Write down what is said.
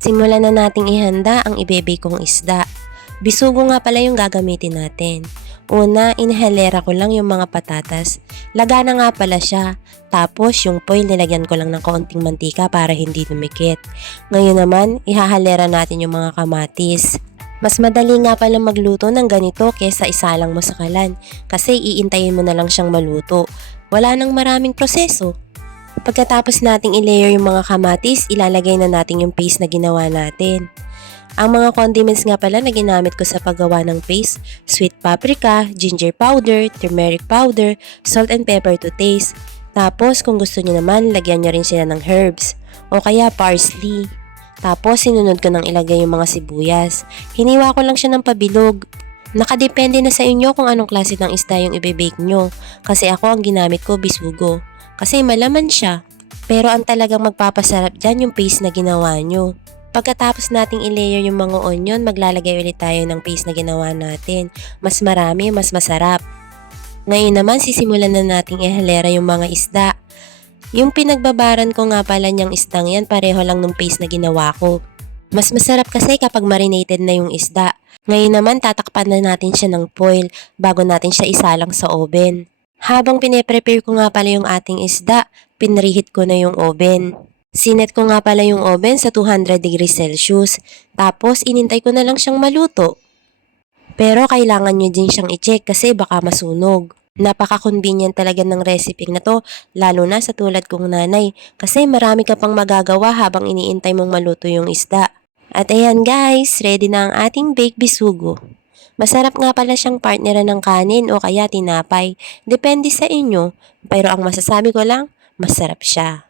Simulan na nating ihanda ang ibebake kong isda. Bisugo nga pala yung gagamitin natin. Una, inhalera ko lang yung mga patatas. Laga na nga pala siya. Tapos yung foil nilagyan ko lang ng kaunting mantika para hindi dumikit. Ngayon naman, ihahalera natin yung mga kamatis. Mas madali nga pala magluto ng ganito kesa isalang mo sa kalan kasi iintayin mo na lang siyang maluto. Wala nang maraming proseso. Pagkatapos nating i-layer yung mga kamatis, ilalagay na natin yung paste na ginawa natin. Ang mga condiments nga pala na ginamit ko sa paggawa ng paste, sweet paprika, ginger powder, turmeric powder, salt and pepper to taste. Tapos kung gusto niyo naman, lagyan niyo rin sila ng herbs o kaya parsley. Tapos sinunod ko nang ilagay yung mga sibuyas. Hiniwa ko lang siya ng pabilog. Nakadepende na sa inyo kung anong klase ng isda yung ibebake nyo. Kasi ako ang ginamit ko bisugo. Kasi malaman siya. Pero ang talagang magpapasarap dyan yung paste na ginawa nyo. Pagkatapos nating i-layer yung mga onion, maglalagay ulit tayo ng paste na ginawa natin. Mas marami, mas masarap. Ngayon naman, sisimulan na nating ihalera yung mga isda. Yung pinagbabaran ko nga pala niyang isdang yan, pareho lang nung paste na ginawa ko. Mas masarap kasi kapag marinated na yung isda. Ngayon naman, tatakpan na natin siya ng foil bago natin siya isalang sa oven. Habang pine-prepare ko nga pala yung ating isda, pinreheat ko na yung oven. Sinet ko nga pala yung oven sa 200 degrees Celsius. Tapos, inintay ko na lang siyang maluto. Pero kailangan nyo din siyang i-check kasi baka masunog. Napaka-convenient talaga ng recipe na to, lalo na sa tulad kong nanay. Kasi marami ka pang magagawa habang iniintay mong maluto yung isda. At ayan guys, ready na ang ating baked bisugo. Masarap nga pala siyang partneran ng kanin o kaya tinapay. Depende sa inyo. Pero ang masasabi ko lang, masarap siya.